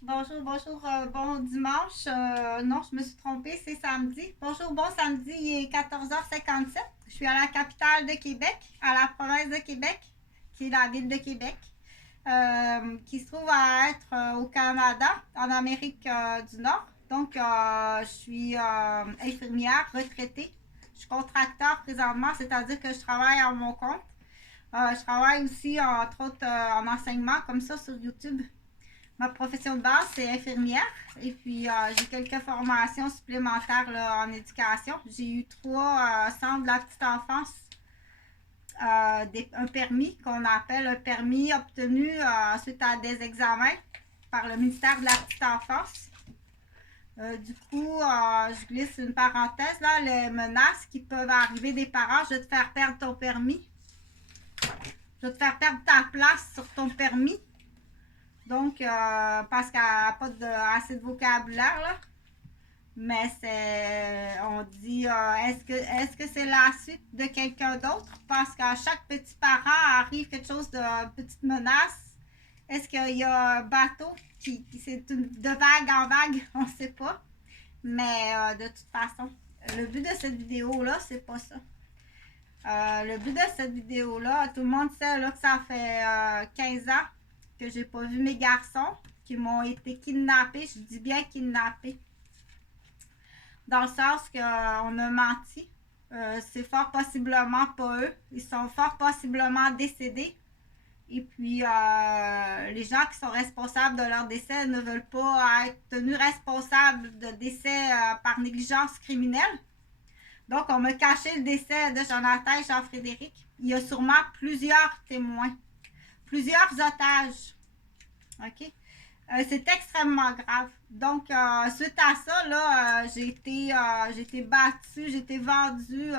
Bonjour, bonjour, bon dimanche. Non, je me suis trompée, c'est samedi. Bonjour, bon samedi, il est 14h57. Je suis à la capitale de Québec, à la province de Québec, qui est la ville de Québec, qui se trouve à être au Canada, en Amérique du Nord. Donc, je suis infirmière retraitée. Je suis contracteur présentement, c'est-à-dire que je travaille à mon compte. Je travaille aussi, entre autres, en enseignement, comme ça, sur YouTube. Ma profession de base, c'est infirmière. Et puis, j'ai quelques formations supplémentaires là, en éducation. J'ai eu trois centres de la petite enfance. Un permis qu'on appelle un permis obtenu suite à des examens par le ministère de la petite enfance. Je glisse une parenthèse, là, les menaces qui peuvent arriver des parents. Je vais te faire perdre ton permis. Je vais te faire perdre ta place sur ton permis. Donc, parce qu'elle n'a pas assez de vocabulaire, là. Mais on dit, est-ce que c'est la suite de quelqu'un d'autre? Parce qu'à chaque petit parent arrive quelque chose de petite menace. Est-ce qu'il y a un bateau c'est de vague en vague? On ne sait pas. Mais de toute façon, le but de cette vidéo-là, c'est pas ça. Le but de cette vidéo-là, tout le monde sait là, que ça fait 15 ans que j'ai pas vu mes garçons qui m'ont été kidnappés. Je dis bien kidnappés. Dans le sens qu'on m'a menti. C'est fort possiblement pas eux. Ils sont fort possiblement décédés. Et puis, les gens qui sont responsables de leur décès ne veulent pas être tenus responsables de décès par négligence criminelle. Donc, on m'a caché le décès de Jonathan et Jean-Frédéric. Il y a sûrement plusieurs témoins, plusieurs otages. OK? C'est extrêmement grave. Donc, suite à ça, là, j'ai été battue, j'ai été vendue,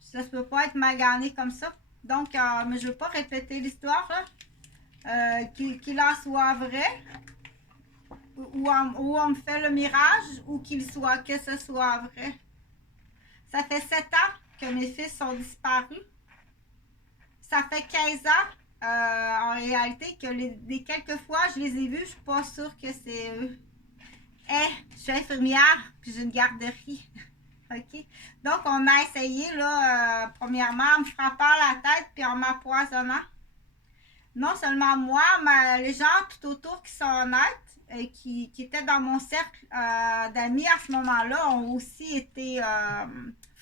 ça se peut pas être magané comme ça. Donc, mais je veux pas répéter l'histoire, là. Qu'il en soit vrai, ou on me fait le mirage, ou que ce soit vrai. Ça fait 7 ans que mes fils sont disparus. Ça fait 15 ans, en réalité, que les quelques fois je les ai vus, je suis pas sûre que c'est eux. Je suis infirmière, puis j'ai une garderie. OK? Donc, on a essayé, là, premièrement, en me frappant la tête, puis en m'empoisonnant. Non seulement moi, mais les gens tout autour qui sont honnêtes, qui étaient dans mon cercle d'amis à ce moment-là, ont aussi été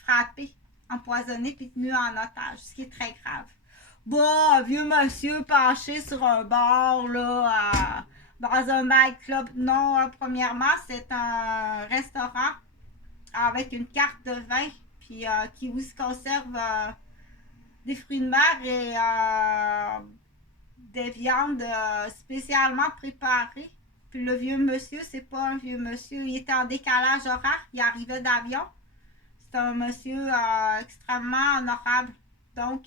frappés, empoisonnés, puis tenus en otage, ce qui est très grave. Bon, un vieux monsieur penché sur un bar, là, dans un nightclub. Non, premièrement, c'est un restaurant avec une carte de vin, puis qui vous conserve des fruits de mer et des viandes spécialement préparées. Puis le vieux monsieur, c'est pas un vieux monsieur, il était en décalage horaire, il arrivait d'avion. C'est un monsieur extrêmement honorable. Donc,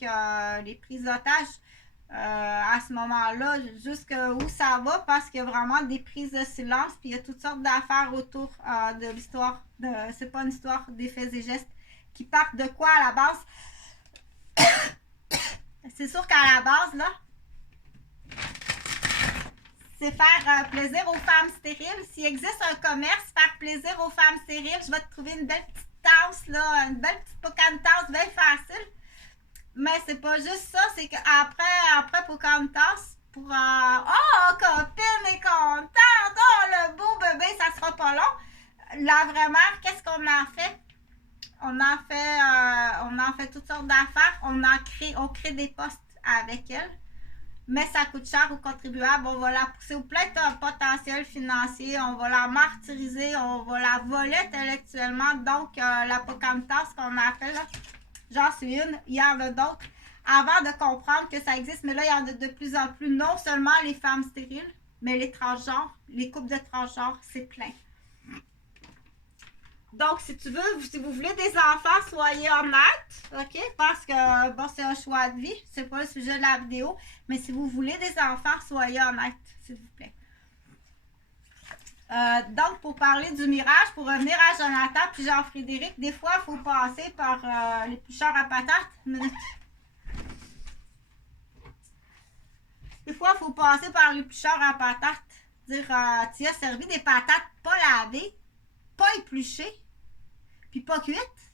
les prises d'otages, à ce moment-là, jusqu'où ça va, parce qu'il y a vraiment des prises de silence, puis il y a toutes sortes d'affaires autour de l'histoire. C'est pas une histoire des faits et gestes qui partent de quoi à la base. C'est sûr qu'à la base, là, c'est faire plaisir aux femmes stériles. S'il existe un commerce, faire plaisir aux femmes stériles, je vais te trouver une belle petite tasse, là, une belle petite Pocahontas bien facile. Mais c'est pas juste ça, c'est qu'après Pocahontas, oh, copine est contente, oh, le beau bébé, ça sera pas long. La vraie mère, qu'est-ce qu'on a fait? On a fait toutes sortes d'affaires. On crée des postes avec elle. Mais ça coûte cher aux contribuables. On va la pousser au plein de potentiel financier. On va la martyriser. On va la voler intellectuellement. Donc, la Pocahontas qu'on a fait, là, j'en suis une. Il y en a d'autres. Avant de comprendre que ça existe, mais là, il y en a de plus en plus. Non seulement les femmes stériles, mais les transgenres, les couples de transgenres, c'est plein. Donc, si vous voulez des enfants, soyez honnêtes, OK? Parce que, bon, c'est un choix de vie, c'est pas le sujet de la vidéo, mais si vous voulez des enfants, soyez honnêtes, s'il vous plaît. Donc, pour parler du mirage, pour revenir à Jonathan puis Jean-Frédéric, des fois, il faut passer par l'éplucheur à patates. Des fois, il faut passer par l'éplucheur à patates. Dire, tu as servi des patates pas lavées, pas épluchées, puis pas cuites.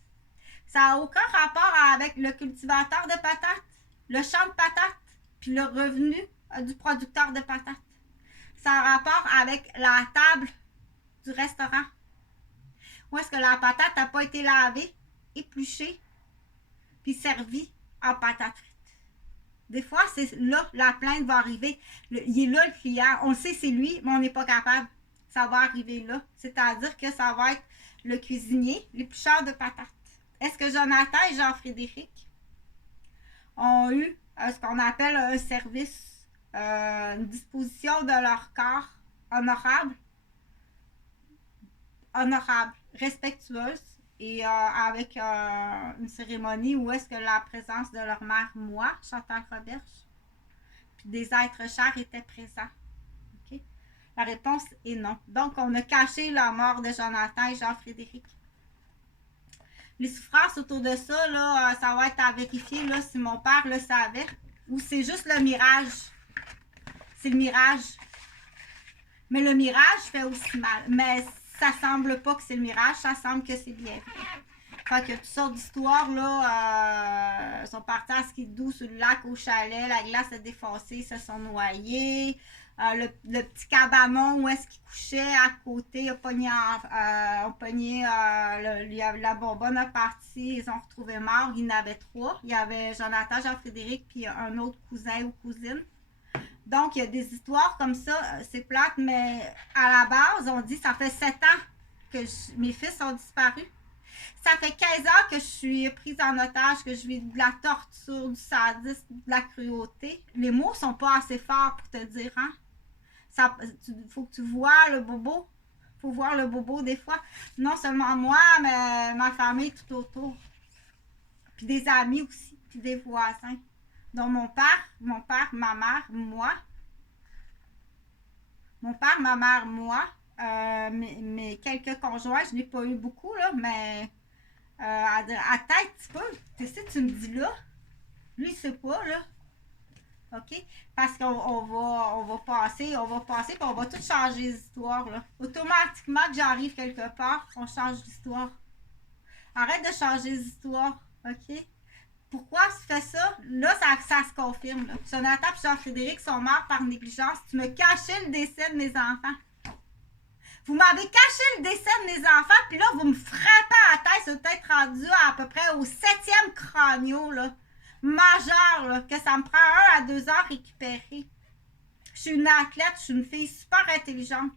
Ça n'a aucun rapport avec le cultivateur de patates, le champ de patates, puis le revenu du producteur de patates. Ça a rapport avec la table du restaurant. Où est-ce que la patate n'a pas été lavée, épluchée, puis servie en patates frites. Des fois, c'est là la plainte va arriver. Il est là le client, on le sait c'est lui, mais on n'est pas capable. Ça va arriver là. C'est-à-dire que ça va être le cuisinier, l'éplucheur de patates. Est-ce que Jonathan et Jean-Frédéric ont eu ce qu'on appelle un service, une disposition de leur corps honorable, respectueuse et avec une cérémonie où est-ce que la présence de leur mère, moi, Chantal Roberge, puis des êtres chers étaient présents? Okay? La réponse est non. Donc, on a caché la mort de Jonathan et Jean-Frédéric. Les souffrances autour de ça, là, ça va être à vérifier là, si mon père le savait ou c'est juste le mirage. C'est le mirage. Mais le mirage fait aussi mal. Mais ça semble pas que c'est le mirage, ça semble que c'est bien vrai. Fait que toutes sortes d'histoires, là, sont partis à skidoo sur le lac au chalet, la glace a défoncé, ils se sont noyés. Le petit cabanon où est-ce qu'il couchait à côté a pogné, la bonbonne a parti, ils ont retrouvé mort, il y en avait 3. Il y avait Jonathan, Jean-Frédéric, puis un autre cousin ou cousine. Donc, il y a des histoires comme ça, c'est plate, mais à la base, on dit ça fait 7 ans que mes fils ont disparu. Ça fait 15 ans que je suis prise en otage, que je vis de la torture, du sadisme, de la cruauté. Les mots sont pas assez forts pour te dire, hein? Faut que tu vois le bobo. Faut voir le bobo des fois. Non seulement moi, mais ma famille tout autour. Puis des amis aussi, puis des voisins. Donc mon père, ma mère, moi. Mon père, ma mère, moi. Mes quelques conjoints, je n'ai pas eu beaucoup, là, mais à tête, tu peux. Tu sais, tu me dis là. Lui, il sait pas, là. OK? Parce qu'on va passer, puis on va tout changer les histoires, là. Automatiquement que j'arrive quelque part, on change l'histoire. Arrête de changer les histoires, OK? Pourquoi tu fais ça? Là, ça se confirme. Là. Jonathan et Jean-Frédéric sont morts par négligence. Tu me cachais le décès de mes enfants. Vous m'avez caché le décès de mes enfants, puis là, vous me frappez à la tête, c'est peut-être rendu à peu près au 7e crânio, là, majeur, là, que ça me prend 1 à 2 heures récupérer. Je suis une athlète, je suis une fille super intelligente.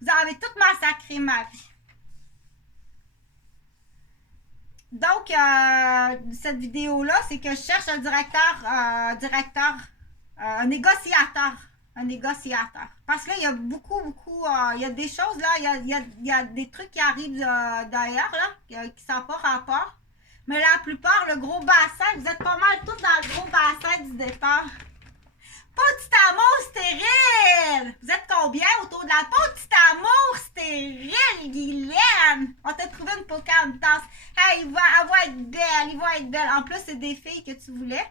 Vous avez tout massacré ma vie. Donc, cette vidéo-là, c'est que je cherche un un négociateur. Un négociateur. Parce que là, il y a beaucoup, il y a des choses, là, il y a des trucs qui arrivent d'ailleurs, là, qui sont pas rapport. Mais la plupart, le gros bassin, vous êtes pas mal tous dans le gros bassin du départ. Petit amour stérile! Vous êtes combien autour de la petit amour stérile, Guylaine? On t'a trouvé une Pocahontas. Hey, elle va être belle, il va être belle. En plus, c'est des filles que tu voulais.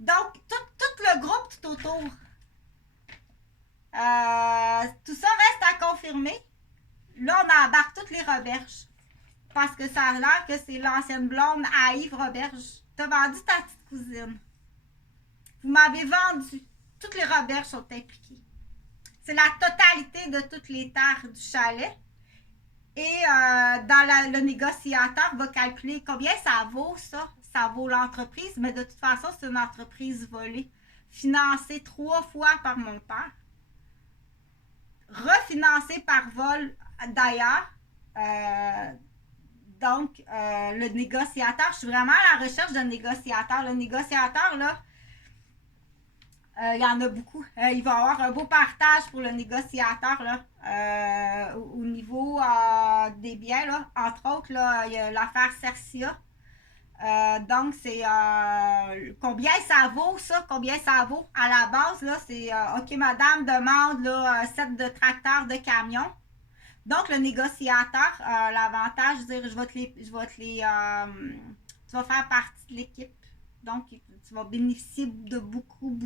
Donc, tout le groupe tout autour. Tout ça reste à confirmer. Là, on embarque toutes les Roberges. Parce que ça a l'air que c'est l'ancienne blonde à Yves Roberge. T'as vendu ta petite cousine. Vous m'avez vendu. Toutes les Roberges sont impliquées. C'est la totalité de toutes les terres du chalet. Et le négociateur va calculer combien ça vaut, ça. Ça vaut l'entreprise, mais de toute façon, c'est une entreprise volée. Financée 3 fois par mon père. Refinancée par vol d'ailleurs. Donc, le négociateur, je suis vraiment à la recherche d'un négociateur. Le négociateur, là, il y en a beaucoup. Il va y avoir un beau partage pour le négociateur, là, au niveau des biens, là. Entre autres, là, il y a l'affaire Cercia. Donc, c'est combien ça vaut, ça? Combien ça vaut? À la base, là, c'est OK, madame demande là, un set de tracteurs de camions. Donc, le négociateur, l'avantage, je veux dire, tu vas faire partie de l'équipe. Donc, tu vas bénéficier de beaucoup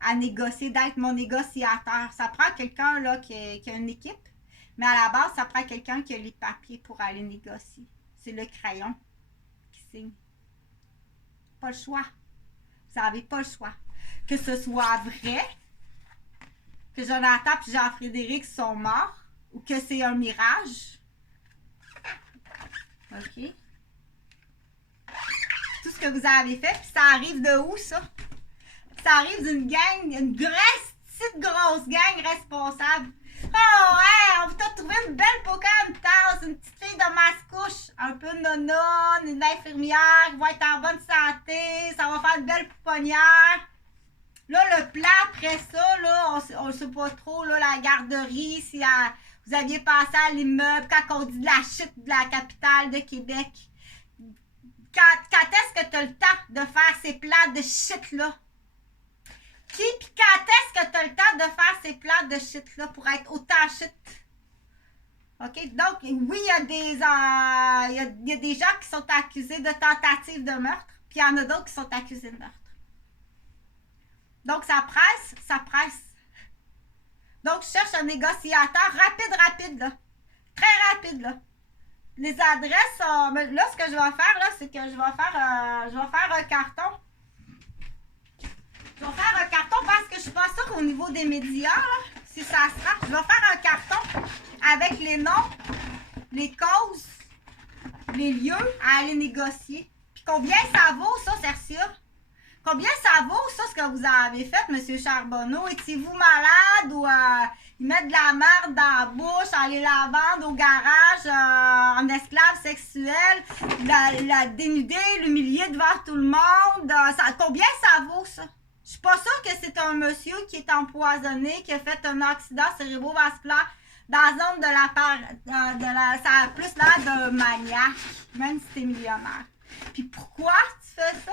à négocier, d'être mon négociateur. Ça prend quelqu'un là qui a une équipe, mais à la base, ça prend quelqu'un qui a les papiers pour aller négocier. C'est le crayon qui signe. Pas le choix. Vous n'avez pas le choix. Que ce soit vrai, que Jonathan et Jean-Frédéric sont morts, ou que c'est un mirage. OK? Tout ce que vous avez fait, puis ça arrive de où, ça? Ça arrive d'une gang, une petite grosse gang responsable. Oh, ouais, on t'a trouvé une belle Pocahontas, une petite fille de mascouche, un peu nonone, une infirmière qui va être en bonne santé, ça va faire une belle pouponnière. Là, le plan après ça, là, on ne sait pas trop, là, la garderie, si vous aviez passé à l'immeuble, quand on dit de la chute de la capitale de Québec. Quand est-ce que tu as le temps de faire ces plans de shit-là? Puis quand est-ce que tu as le temps de faire ces plans de shit-là pour être autant shit? OK? Donc, oui, il y a des gens qui sont accusés de tentative de meurtre, puis il y en a d'autres qui sont accusés de meurtre. Donc, ça presse. Donc, je cherche un négociateur rapide, là. Très rapide, là. Les adresses, là, ce que je vais faire, là, c'est que je vais faire un carton. Je vais faire un carton parce que je suis pas sûre qu'au niveau des médias, là, si ça se passe, je vais faire un carton avec les noms, les causes, les lieux à aller négocier. Puis combien ça vaut, ça, Cercia? Combien ça vaut, ça, ce que vous avez fait, M. Charbonneau? Étiez-vous malade ou ils mettent de la merde dans la bouche, aller la vendre au garage en esclave sexuel, la dénuder, l'humilier devant tout le monde? Combien ça vaut, ça? Je suis pas sûre que c'est un monsieur qui est empoisonné, qui a fait un accident cérébrovasculaire dans la zone ça a plus l'air d'un maniaque, même si t'es millionnaire. Puis pourquoi tu fais ça?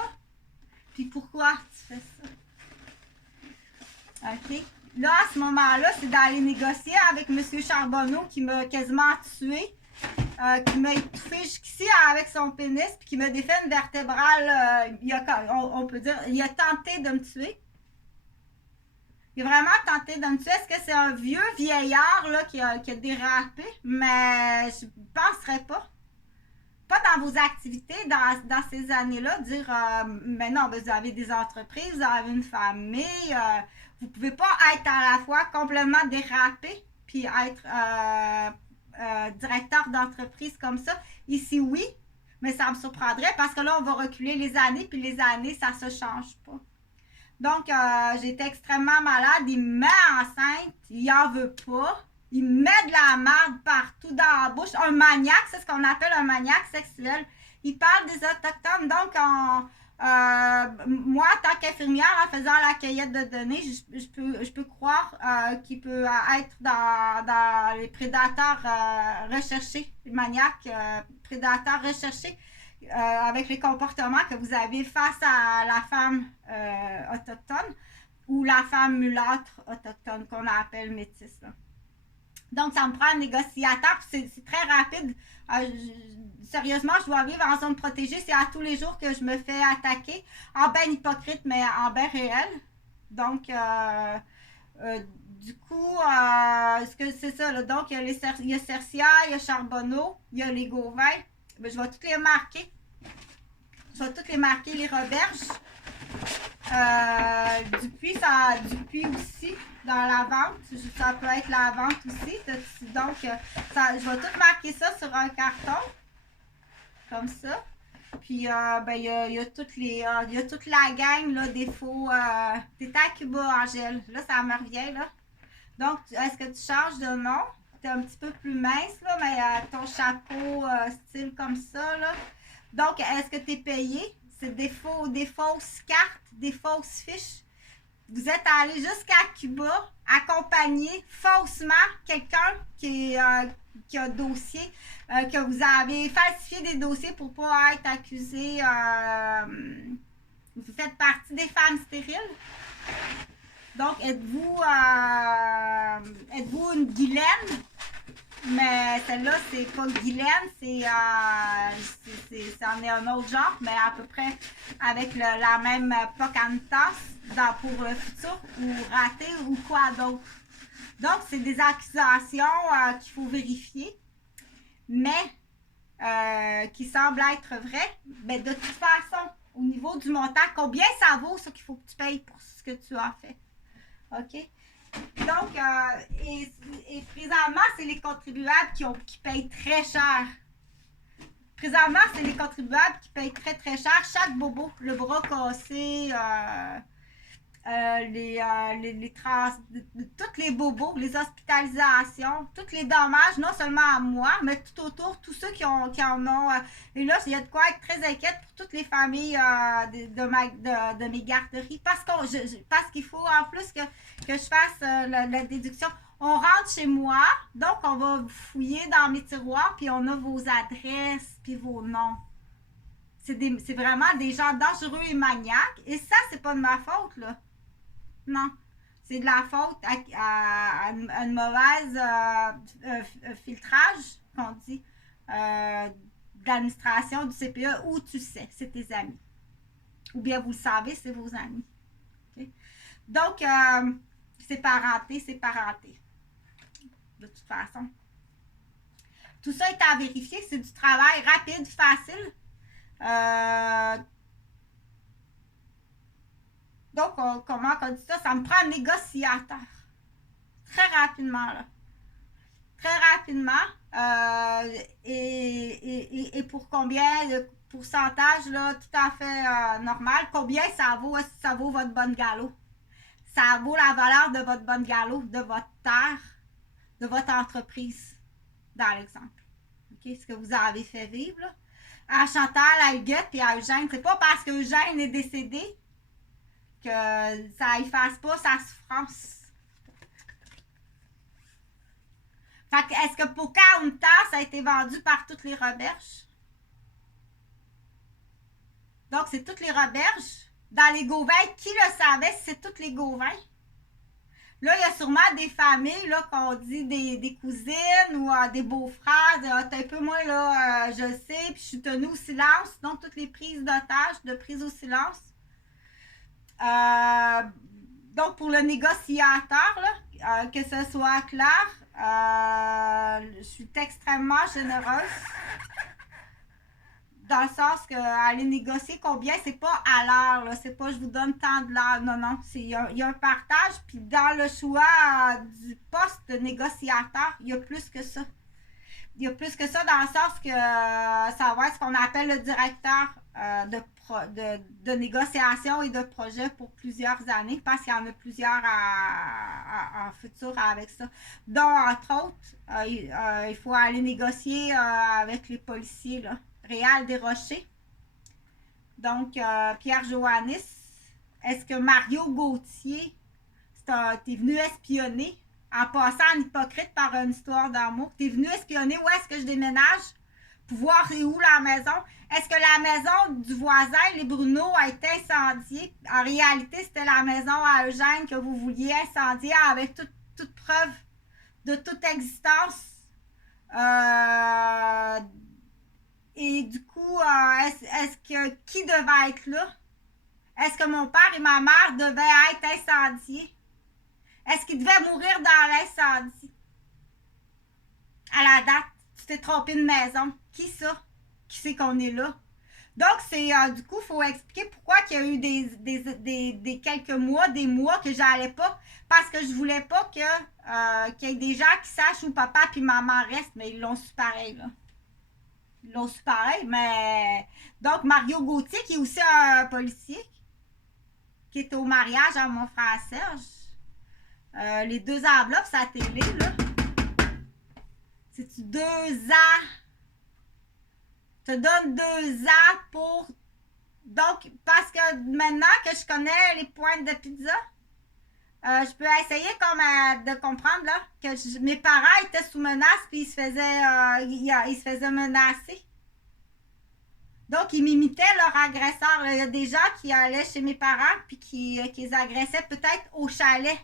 OK? Là, à ce moment-là, c'est d'aller négocier avec M. Charbonneau qui m'a quasiment tué, qui m'a étouffé jusqu'ici avec son pénis, puis qui m'a défait une vertébrale. On peut dire, il a tenté de me tuer. Il a vraiment tenté de me tuer. Est-ce que c'est un vieux vieillard là, qui a dérapé? Mais je ne penserais pas. Pas dans vos activités, dans ces années-là, dire mais non, vous avez des entreprises, vous avez une famille, vous ne pouvez pas être à la fois complètement dérapé puis être directeur d'entreprise comme ça. Ici, oui, mais ça me surprendrait parce que là, on va reculer les années, puis les années, ça ne se change pas. Donc, j'étais extrêmement malade, il me met enceinte, il n'en veut pas. Il met de la merde partout dans la bouche. Un maniaque, c'est ce qu'on appelle un maniaque sexuel. Il parle des Autochtones. Donc, moi, en tant qu'infirmière, en faisant la cueillette de données, je peux croire qu'il peut être dans les prédateurs recherchés, les maniaques prédateurs recherchés, avec les comportements que vous avez face à la femme autochtone ou la femme mulâtre autochtone qu'on appelle métisse. Là. Donc, ça me prend un négociateur, c'est très rapide. Sérieusement, je dois vivre en zone protégée. C'est à tous les jours que je me fais attaquer. En ben hypocrite, mais en ben réel. Donc, du coup, c'est ça. Là. Donc, il y a Cercia, il y a Charbonneau, il y a les Gauvin. Ben, je vais toutes les marquer. Les Roberges. Dupuis aussi, dans la vente. Ça peut être la vente aussi. Donc, je vais tout marquer ça sur un carton. Comme ça. Puis, il y a toute la gang là, des faux. T'es à Cuba, Angèle. Là, ça me revient, là. Donc, est-ce que tu changes de nom? T'es un petit peu plus mince, là, mais ton chapeau style comme ça, là. Donc, est-ce que tu es payé? C'est des fausses cartes, des fausses fiches. Vous êtes allé jusqu'à Cuba accompagner faussement quelqu'un qui a un dossier, que vous avez falsifié des dossiers pour ne pas être accusé. Vous faites partie des femmes stériles. Donc, êtes-vous une Guylaine? Mais celle-là, c'est pas Guylaine, c'en est un autre genre, mais à peu près avec la même Pocahontas pour le futur, ou raté, ou quoi d'autre. Donc, c'est des accusations qu'il faut vérifier, mais qui semblent être vraies. Mais de toute façon, au niveau du montant, combien ça vaut, ça qu'il faut que tu payes pour ce que tu as fait. OK? Donc, et présentement, c'est les contribuables qui payent très cher. Présentement, c'est les contribuables qui payent très, très cher. Chaque bobo, le bras cassé, tous les bobos, les hospitalisations, tous les dommages, non seulement à moi, mais tout autour, tous ceux qui en ont. Et là, il y a de quoi être très inquiète pour toutes les familles de mes garderies. Parce qu'il faut en plus que je fasse la déduction. On rentre chez moi, donc on va fouiller dans mes tiroirs, puis on a vos adresses, puis vos noms. C'est vraiment des gens dangereux et maniaques. Et ça, c'est pas de ma faute, là. Non. C'est de la faute à une mauvaise filtrage, qu'on dit, de l'administration du CPE, ou tu sais, c'est tes amis. Ou bien vous le savez, c'est vos amis. Okay? Donc, c'est parenté, c'est parenté. De toute façon. Tout ça est à vérifier. C'est du travail rapide, facile. Donc, comment on dit ça? Ça me prend un négociateur. Très rapidement, là. Très rapidement. Et pour combien de pourcentage, là, tout à fait normal. Combien ça vaut? Est-ce que ça vaut votre bonne galop? Ça vaut la valeur de votre bonne galop, de votre terre, de votre entreprise, dans l'exemple. Okay? Ce que vous avez fait vivre, là. À Chantal, à Huguette et à Eugène, c'est pas parce qu'Eugène est décédé que ça efface pas sa souffrance. Fait que, est-ce que Pocahontas a été vendu par toutes les Roberges? Donc, c'est toutes les Roberges. Dans les Gauvin, qui le savait si c'est toutes les Gauvin? Là, il y a sûrement des familles, là, qu'on dit des cousines ou des beaux-frères. T'es un peu, moi, là, je sais, puis je suis tenue au silence. Donc, toutes les prises d'otages, de prise au silence. Donc, pour le négociateur, là, que ce soit clair, je suis extrêmement généreuse. Dans le sens qu'aller négocier combien, c'est pas à l'heure, là. C'est pas je vous donne tant de l'heure. Non, non. Il y a un partage. Puis dans le choix du poste de négociateur, il y a plus que ça. Il y a plus que ça dans le sens que ça va être ce qu'on appelle le directeur de négociation et de projet pour plusieurs années, parce qu'il y en a plusieurs en futur avec ça. Donc, entre autres, il faut aller négocier avec les policiers, là. Réal Desrochers. Donc, Pierre Joannis. Est-ce que Mario Gauthier, t'es venu espionner en passant en hypocrite par une histoire d'amour? T'es venu espionner où est-ce que je déménage pour voir c'est où la maison? Est-ce que la maison du voisin, les Bruno, a été incendiée? En réalité, c'était la maison à Eugène que vous vouliez incendier avec toute preuve de toute existence. Et du coup, est-ce que qui devait être là? Est-ce que mon père et ma mère devaient être incendiés? Est-ce qu'ils devaient mourir dans l'incendie? À la date, tu t'es trompé de maison. Qui ça? Qui c'est qu'on est là? Donc, c'est du coup, il faut expliquer pourquoi il y a eu des quelques mois, des mois que j'allais pas. Parce que je voulais pas qu'il y ait des gens qui sachent où papa et maman restent, mais ils l'ont su pareil, là. Ils l'ont su pareil, mais... Donc, Mario Gauthier, qui est aussi un policier, qui est au mariage à mon frère Serge. Les deux enveloppes, c'est à la télé, là. C'est-tu 2 ans? Je te donne 2 ans pour... Donc, parce que maintenant que je connais les pointes de pizza, je peux essayer comme de comprendre là que mes parents étaient sous menace puis ils se faisaient menacer. Donc, ils m'imitaient leur agresseur. Là. Il y a des gens qui allaient chez mes parents puis qui les agressaient peut-être au chalet.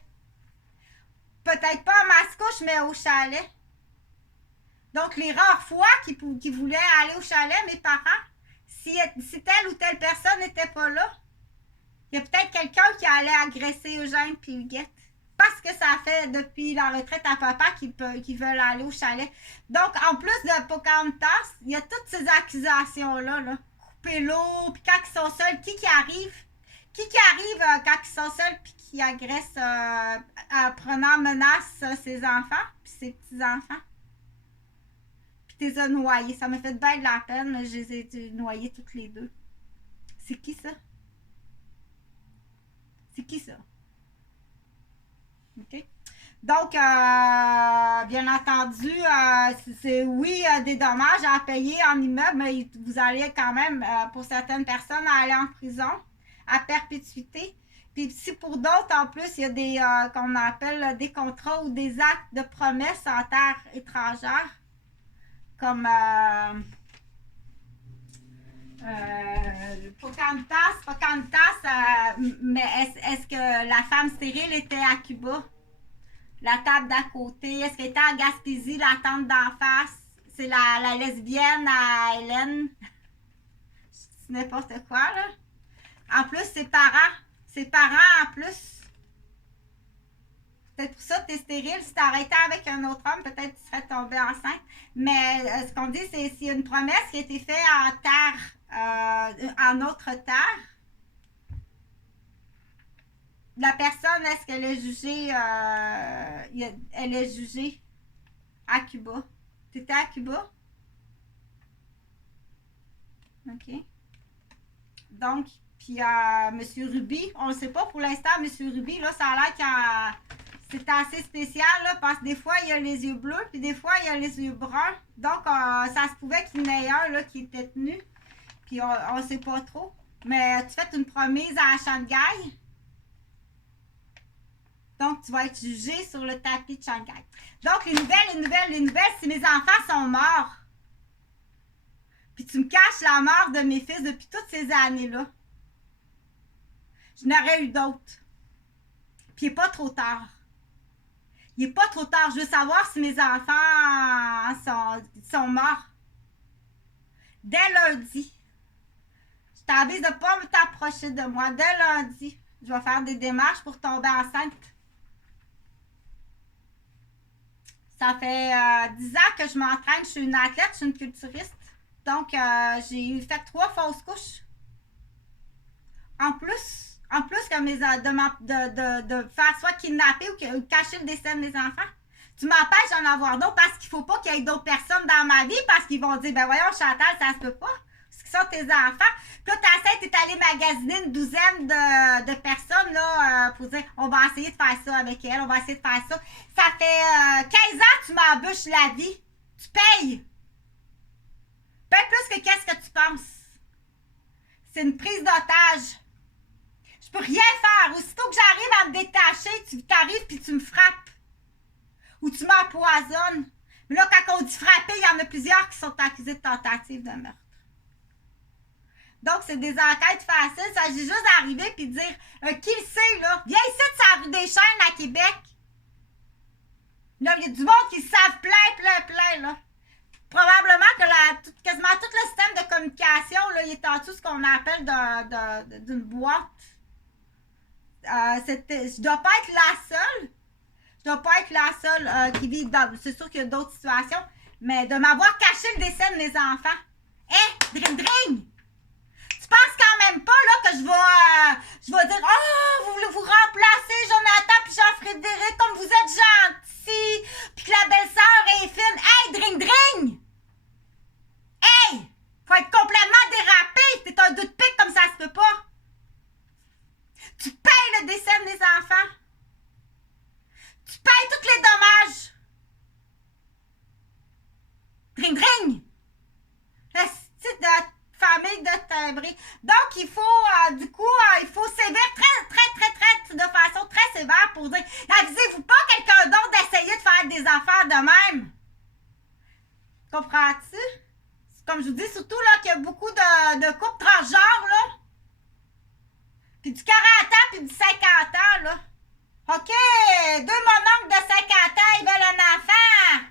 Peut-être pas à Mascouche, mais au chalet. Donc, les rares fois qu'ils voulaient aller au chalet, mes parents, si telle ou telle personne n'était pas là, il y a peut-être quelqu'un qui allait agresser Eugène puis Huguette. Parce que ça fait depuis la retraite à papa qu'ils veulent aller au chalet. Donc, en plus de Pocahontas, il y a toutes ces accusations-là. Là. Couper l'eau, puis quand ils sont seuls, qui arrive? Qui arrive quand ils sont seuls puis qui agresse en prenant en menace ses enfants puis ses petits-enfants? Puis tu les as noyés. Ça m'a fait bien de la peine. Je les ai noyés toutes les deux. C'est qui ça? C'est qui ça? OK? Donc, bien entendu, c'est oui, des dommages à payer en immeuble, mais vous allez quand même, pour certaines personnes, aller en prison à perpétuité. Puis si pour d'autres, en plus, il y a des, qu'on appelle des contrats ou des actes de promesse en terre étrangère, comme Pocahontas, mais est-ce que la femme stérile était à Cuba? La table d'à côté, est-ce qu'elle était à Gaspésie, la tante d'en face? C'est la lesbienne à Hélène. C'est n'importe quoi, là. En plus, ses parents en plus. Peut-être pour ça que tu es stérile. Si tu arrêtais avec un autre homme, peut-être que tu serais tombée enceinte. Mais ce qu'on dit, c'est s'il y a une promesse qui a été faite en terre, en autre terre, la personne, est-ce qu'elle est jugée, elle est jugée à Cuba? Tu étais à Cuba? OK. Donc, puis M. Ruby, on ne sait pas pour l'instant, M. Ruby, là, ça a l'air que c'est assez spécial, là, parce que des fois, il y a les yeux bleus, puis des fois, il y a les yeux bruns. Donc, ça se pouvait qu'il y en ait un, là, qui était tenu, puis on ne sait pas trop. Mais tu fais une promise à Shanghai. Donc, tu vas être jugé sur le tapis de Shanghai. Donc, les nouvelles, si mes enfants sont morts, puis tu me caches la mort de mes fils depuis toutes ces années-là, je n'aurais eu d'autres. Puis il n'est pas trop tard. Il n'est pas trop tard. Je veux savoir si mes enfants sont morts. Dès lundi. Je t'avise de ne pas t'approcher de moi. Dès lundi, je vais faire des démarches pour tomber enceinte. Ça fait 10 ans que je m'entraîne. Je suis une athlète, je suis une culturiste. Donc, j'ai fait 3 fausses couches. En plus que de faire soit kidnapper ou cacher le décès de mes enfants. Tu m'empêches d'en avoir d'autres parce qu'il ne faut pas qu'il y ait d'autres personnes dans ma vie parce qu'ils vont dire, ben voyons Chantal, ça se peut pas. Ce qui sont tes enfants. Puis là, tu es allé magasiner une douzaine de personnes là, pour dire, on va essayer de faire ça avec elle, on va essayer de faire ça. Ça fait 15 ans que tu m'embûches la vie. Tu payes. Ben plus que qu'est-ce que tu penses. C'est une prise d'otage. Je peux rien faire. Aussitôt que j'arrive à me détacher, tu t'arrives puis tu me frappes. Ou tu m'empoisonnes. Mais là, quand on dit frapper, il y en a plusieurs qui sont accusés de tentative de meurtre. Donc, c'est des enquêtes faciles. Ça s'agit juste d'arriver puis de dire qui le sait, là? Viens ici de sa rue des Chênes à Québec. Là, il y a du monde qui le savent plein, là. Probablement que quasiment tout le système de communication, là, il est en dessous de ce qu'on appelle d'une boîte. Je dois pas être la seule. Je dois pas être la seule qui vit dans. C'est sûr qu'il y a d'autres situations, mais de m'avoir caché le décès de mes enfants. Dring! Tu penses quand même pas là que je vais dire vous voulez vous remplacer Jonathan puis Jean-Frédéric comme vous êtes gentils puis que la belle-sœur est fine. Dring! Faut être complètement dérapé. T'es un doute pique comme ça se peut pas. Tu payes le décès de mes enfants. Tu payes tous les dommages. Dring! La petite famille de timbrés. Donc, il faut, il faut sévère, très, de façon très sévère pour dire, avisez-vous pas quelqu'un d'autre d'essayer de faire des affaires de même. Comprends-tu? Comme je vous dis, surtout là qu'il y a beaucoup de couples transgenres, là. Puis du 40 ans, puis du 50 ans, là. OK, 2 mononcles de 50 ans, ils veulent un enfant.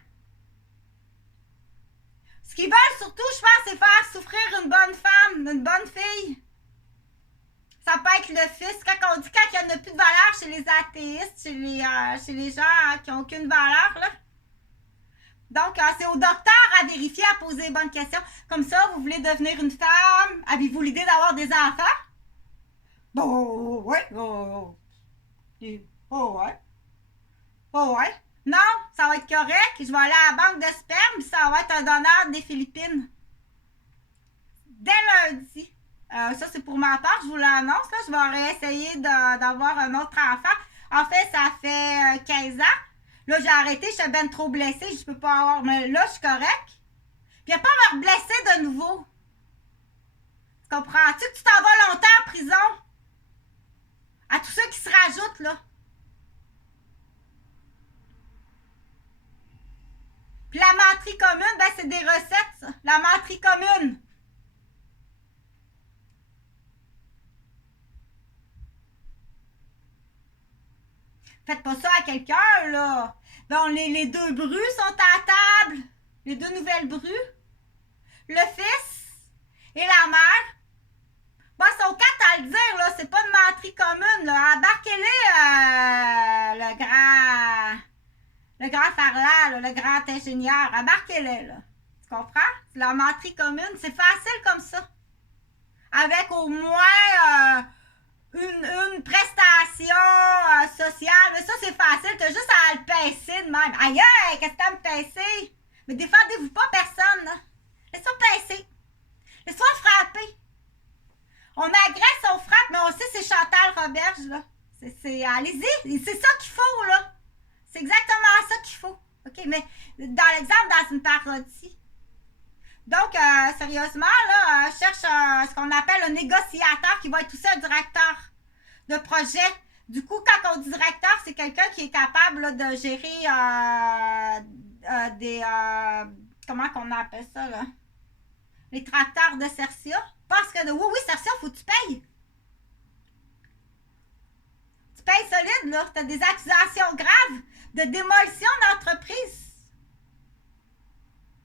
être le fils. Quand on dit quand il n'y en a plus de valeur chez les athéistes, chez les gens qui n'ont aucune valeur, là. Donc, c'est au docteur à vérifier, à poser les bonnes questions. Comme ça, vous voulez devenir une femme? Avez-vous l'idée d'avoir des enfants? Bon, ouais. Oh, ouais. Oh, ouais. Non, ça va être correct. Je vais aller à la banque de sperme, ça va être un donneur des Philippines. Dès lundi. Ça, c'est pour ma part, je vous l'annonce. Là, je vais réessayer d'avoir un autre enfant. En fait, ça fait 15 ans. Là, j'ai arrêté, je suis ben trop blessée, je peux pas avoir. Mais là, je suis correcte. Puis, il a pas à me reblesser de nouveau. Tu comprends-tu que tu t'en vas longtemps en prison? À tous ceux qui se rajoutent, là. Puis la menterie commune, ben, c'est des recettes, ça. La menterie commune. Faites pas ça à quelqu'un, là. Bon, les deux brus sont à table. Les deux nouvelles brus. Le fils et la mère. Bon, ils sont quatre à le dire, là. C'est pas une menterie commune, là. Embarquez-les, le grand farla, là, le grand ingénieur. Embarquez-les, là. Tu comprends? C'est la menterie commune. C'est facile comme ça. Avec au moins une prestation sociale. Mais ça, c'est facile. T'as juste à le pincer de même. Aïe, qu'est-ce que t'as à me pincer? Mais défendez-vous pas personne, là. Laisse-toi pincer. Laisse-toi frapper. On agresse, on frappe, mais on sait c'est Chantal Roberge, là. Allez-y. C'est ça qu'il faut, là. C'est exactement ça qu'il faut. OK? Mais dans l'exemple, dans une parodie. Donc, sérieusement, là, je cherche ce qu'on appelle un négociateur qui va être aussi un directeur de projet. Du coup, quand on dit directeur, c'est quelqu'un qui est capable là, de gérer des... comment qu'on appelle ça, là? Les tracteurs de Cercia. Parce que, oui, Cercia, faut que tu payes. Tu payes solide, là. Tu as des accusations graves de démolition d'entreprise.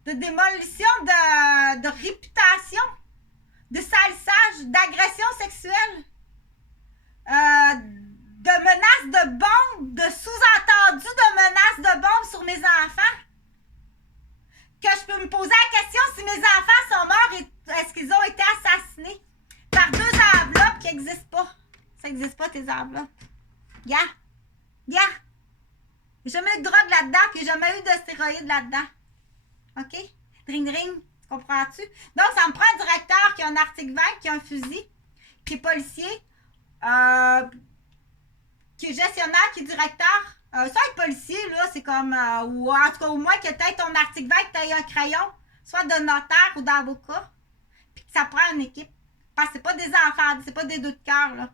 De démolition de réputation, de salissage, d'agression sexuelle, de menaces de bombes, de sous-entendus de menaces de bombes sur mes enfants. Que je peux me poser la question si mes enfants sont morts et est-ce qu'ils ont été assassinés par deux enveloppes qui n'existent pas. Ça n'existe pas, tes enveloppes. Il n'y a jamais eu de drogue là-dedans, puis il n'y a jamais eu de stéroïdes là-dedans. OK? Ring, ring. Tu comprends-tu? Donc, ça me prend un directeur qui a un article 20, qui a un fusil, qui est policier, qui est gestionnaire, qui est directeur. Ça, être policier, là, c'est comme... ou en tout cas, au moins que tu aies ton article 20, que tu aies un crayon, soit de notaire ou d'avocat, puis que ça prend une équipe. Parce que c'est pas des enfants, c'est pas des deux de cœur, là.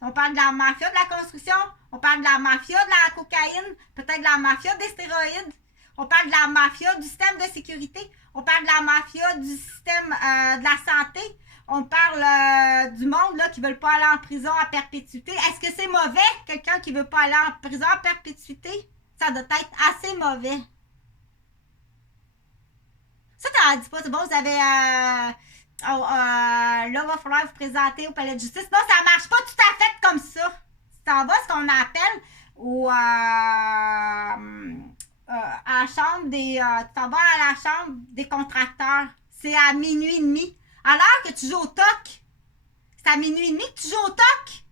On parle de la mafia de la construction, on parle de la mafia de la cocaïne, peut-être de la mafia des stéroïdes. On parle de la mafia du système de sécurité. On parle de la mafia du système de la santé. On parle du monde là, qui ne veut pas aller en prison à perpétuité. Est-ce que c'est mauvais, quelqu'un qui ne veut pas aller en prison à perpétuité? Ça doit être assez mauvais. Ça, t'en dis pas. C'est bon, vous avez... là, il va falloir vous présenter au palais de justice. Non, ça ne marche pas tout à fait comme ça. Tu t'en vas, ce qu'on appelle à la chambre des... tu t'en vas à la chambre des contracteurs. C'est à minuit et demi. À l'heure que tu joues au toc. C'est à minuit et demi que tu joues au toc.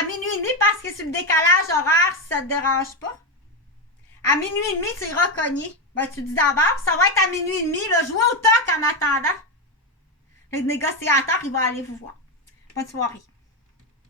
À minuit et demi parce que sur le décalage horaire, si ça te dérange pas. À minuit et demi, tu iras cogner. Ben, tu dis d'abord, ça va être à minuit et demi. Là, jouez au toc en attendant. Le négociateur, il va aller vous voir. Bonne soirée.